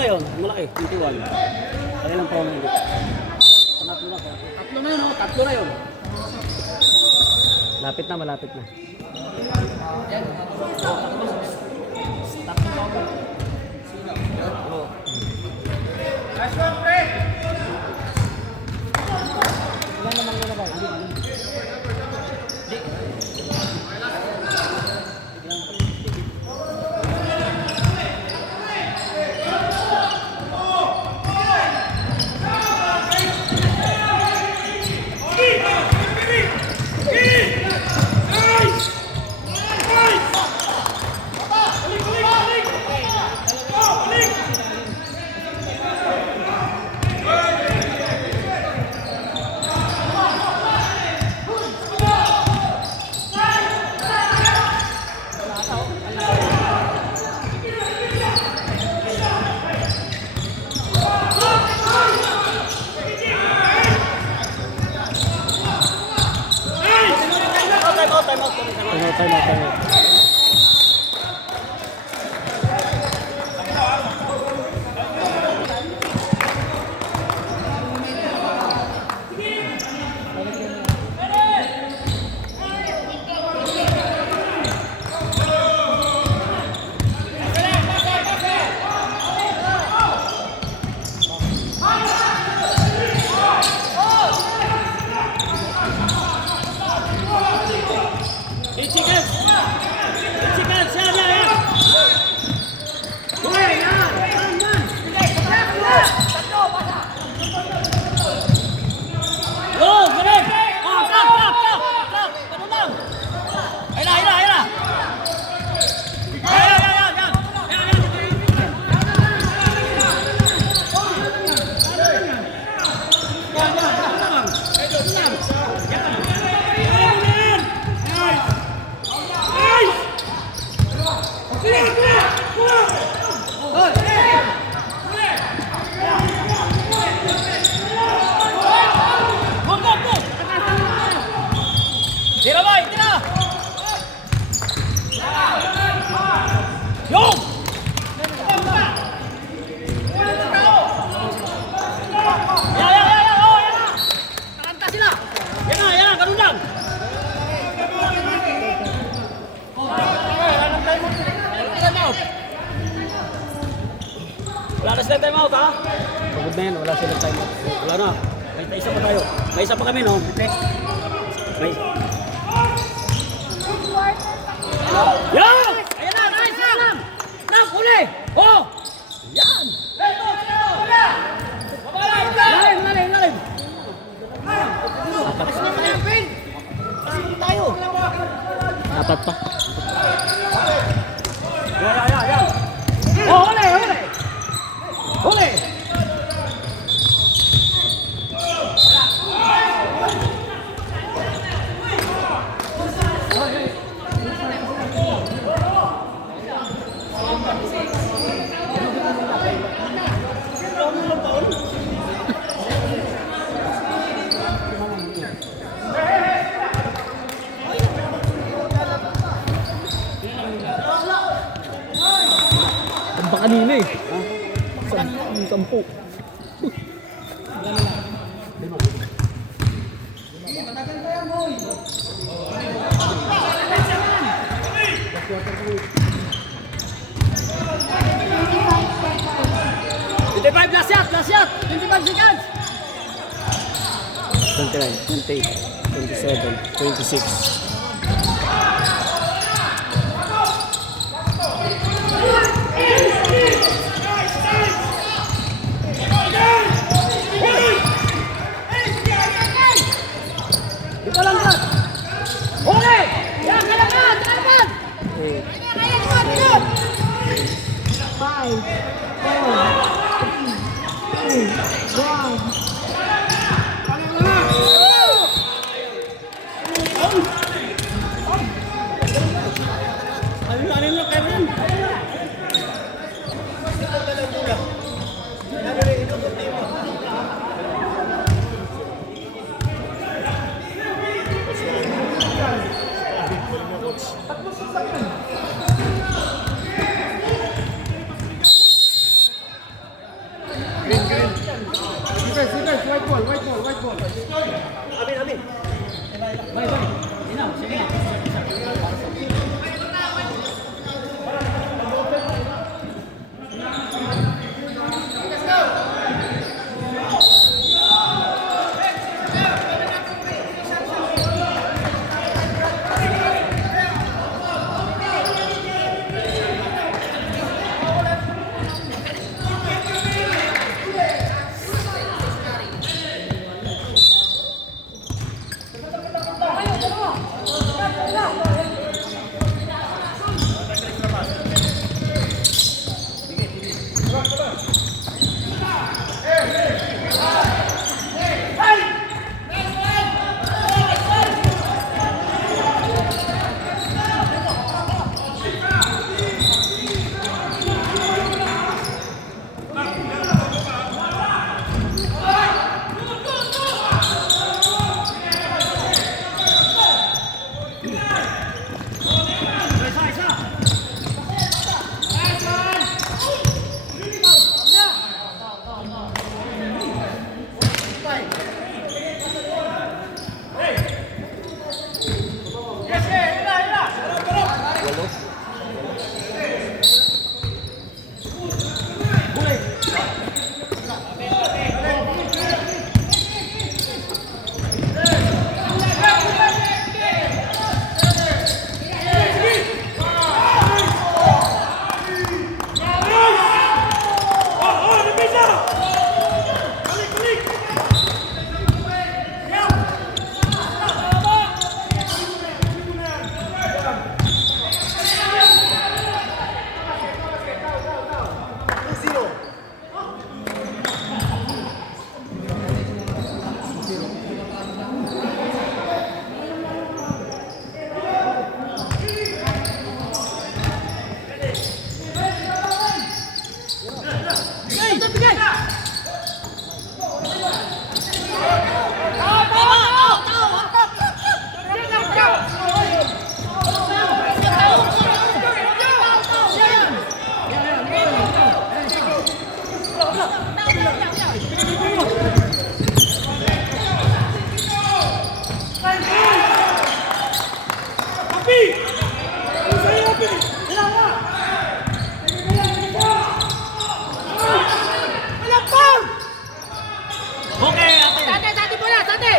na yun. Malaki. 21. Kaya lang pa ako ulit. Pangatlo na ko. Tatlo na yun, oh. Tatlo na yun. Lapit na, malapit na. Time out. Wala na sila time out, ha? Pagod na yan, wala sila time out. Wala na. May isa pa tayo. May isa pa kami, no? May isa. Yan! Ayan na, nice! Nak, huli! Oh! Yan! Lalim! Apat pa. Yan! Oh, huli! Huli! Ang baka kanina eh. Sampu. Last shot! 25 seconds! 29, 28, 27, 26. Dito lang ka! Huli! Yan! Kalaban! 5, 4, 3, 2, 1. Defense, white ball. Bay. Inaw, sige na. Okay, ate. Sate bola, sate.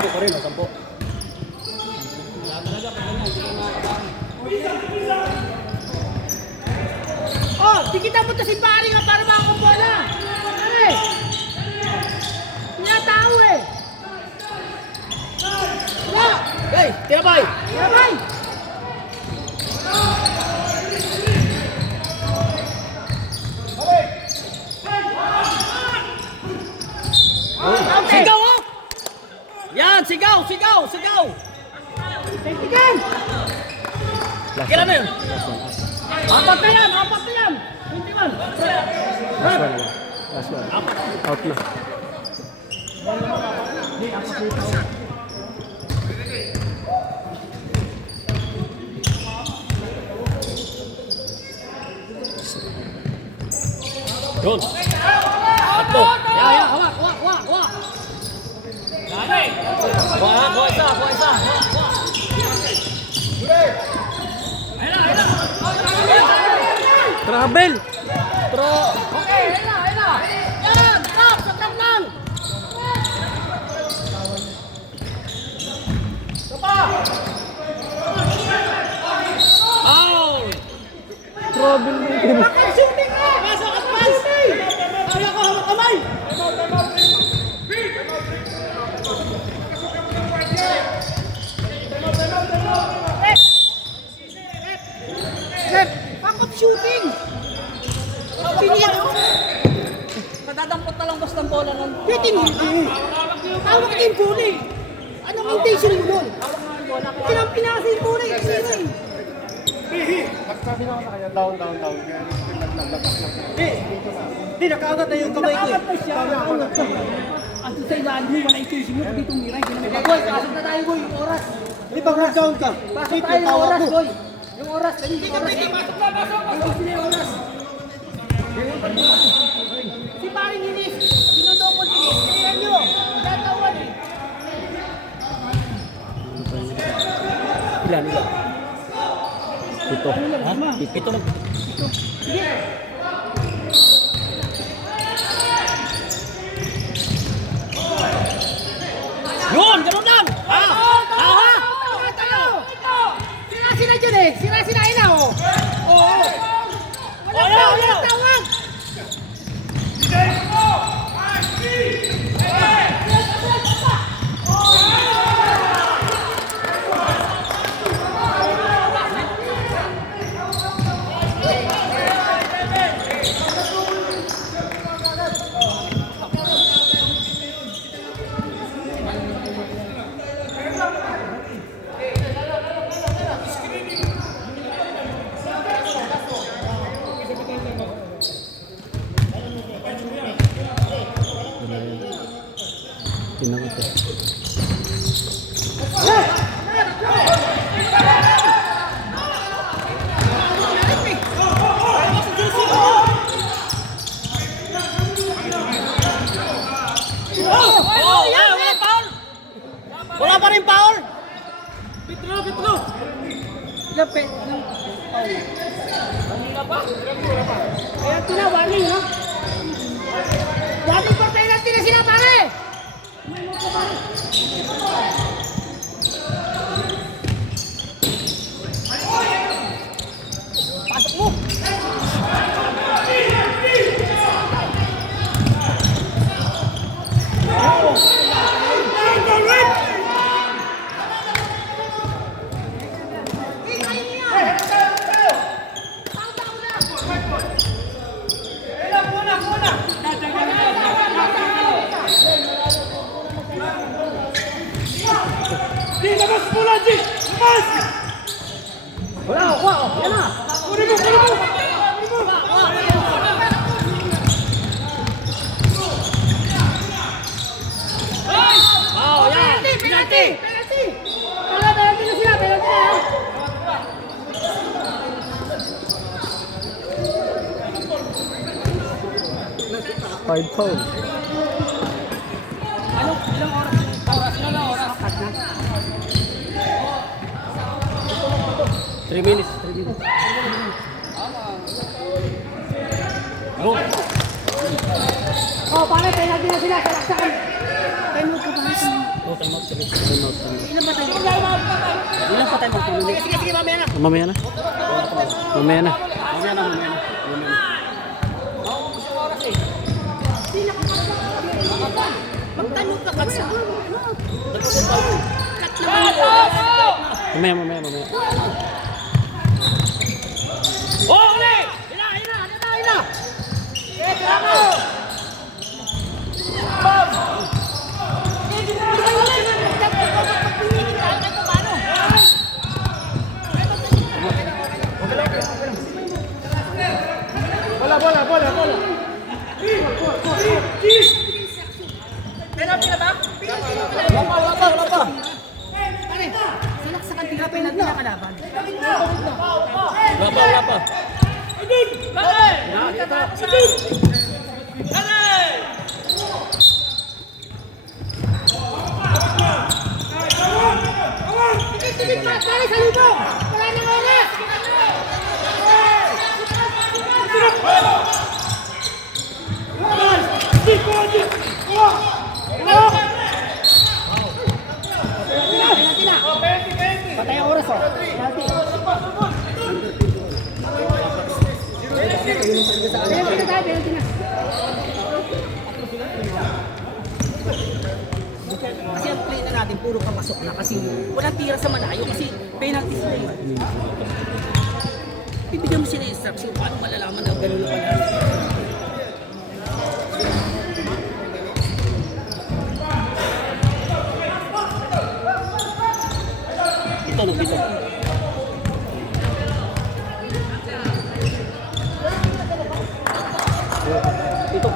10 pa rin, 10. Oh, di kita punta si pare nga para makakubola. Pare. Wala tao eh. Wala. Hey, tinabay. Yabay. Sigaw oh! Yan, sigaw! Tentigan. Kailan na yun? Apat na yan. 21. Last one. Out na. Doon. Tatlo. Ya, hawak. Kuha isa. Travel! Okay, ayun. Yan, stop, sakang lang. Foul! Travel mo yun. Bakit shooting ka? Pasok at pas. Kaya ko hawak kamay. Bakit shooting? Piniyak. Matadampot na lang basta ang bola nun. Pwede hindi. Hawak din bola eh. Anong intention mo nun? Pinasa yung bola eh. Sino eh? Sabi na ako sa kanya, down. Kaya naglapas na. Hindi, nakaangat na yung kamay ko eh. Nakaangat na siya. Nakaangat siya. At sa ilalim mo, wala intention mo. Dito umiray. Boy, pasok na tayo boy. Yung oras. Hindi, pag down ka. Pasok tayo yung oras boy. Yung oras. Hindi ka pwede. Pasok na. Pasok sila yung oras. Pito lang. Hindi. Yun! Ganun lang! Ha? Ha? Sira-sira dyan eh. Sira-sira ina oh. Oo. Walang tawag. Tinanong ko. Oh, yan, wala foul. Wala pa rin foul! Pitlo. Lapit. Kaya tila, warning ha. Warning for penalty na sila pare. Pasok mo. Wala! Wow! Yan na! Oh, yan! Penalty na sila, penalty na. Five foul. Ilang oras? Oras na. 3 minutes. 3 minutes. Go! Oh, pare, penalty na sila. Salaksakan. Time out ko ba? Oh, time out. Time out. Ilan ba tayo? Ilan pa tayo magtuloy? Sige, mamaya na. Mamaya na. Mamaya na. Mamaya na. Mamaya na. Magtanong ka bagsa. Mamaya. Oh, uli! Ina! Bola. Penalty na ba? Wala pa. Pare, salaksakan tira penalty na kalaban. Wala pa. Pare, sa lubong! Wala na oras! Penalty na! Patay ang oras oh. Penalty. Penalty na. Kasi ang play na natin puro kamasok na kasi walang tira sa malayo kasi penalty sila eh. Bibigyan mo sila instruction paano malalaman na gano'n na pala. Ito.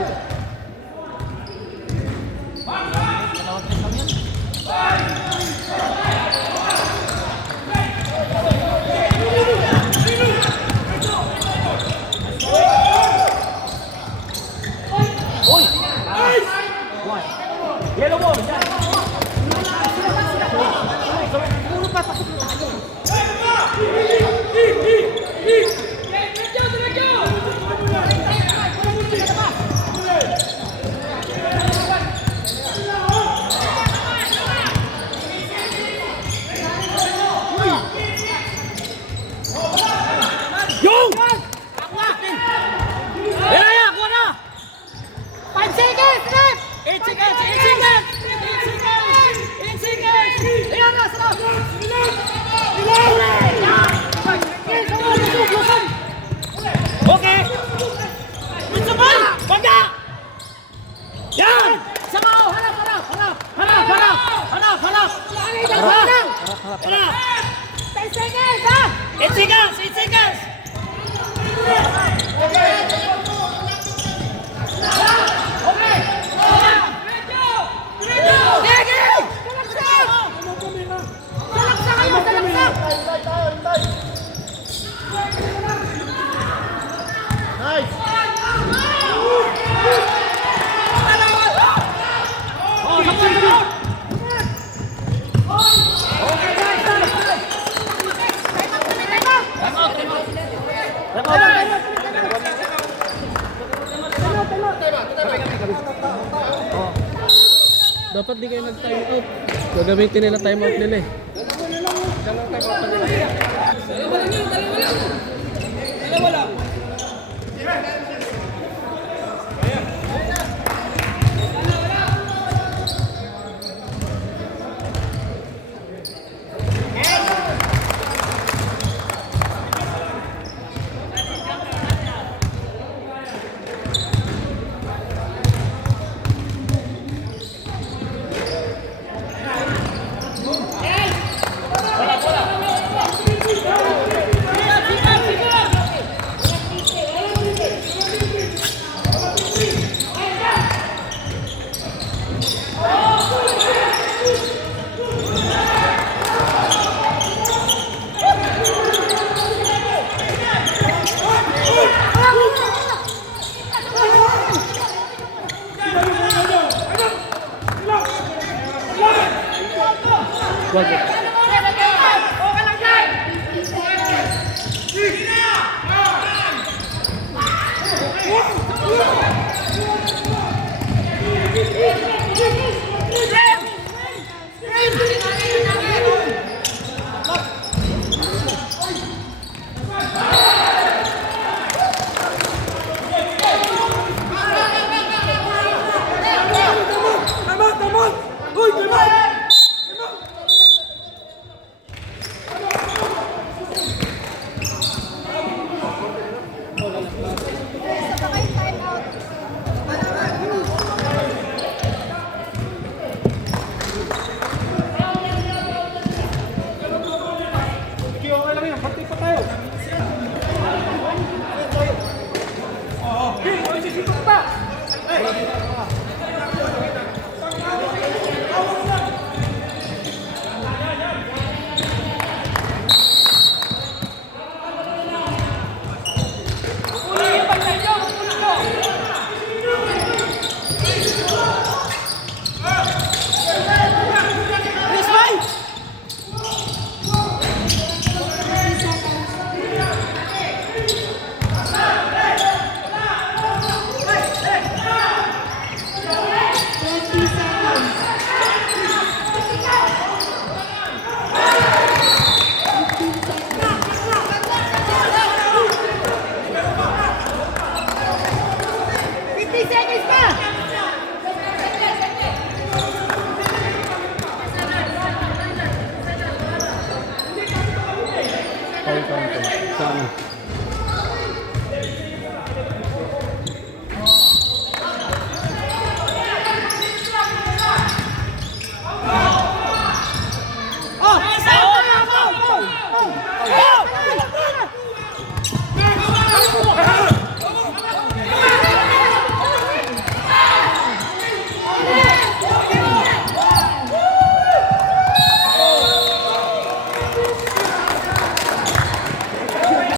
Nice! Oh, nakita! Dapat di kayo nag-time out. Gagamitin nila time out nila eh. Wag. Sana.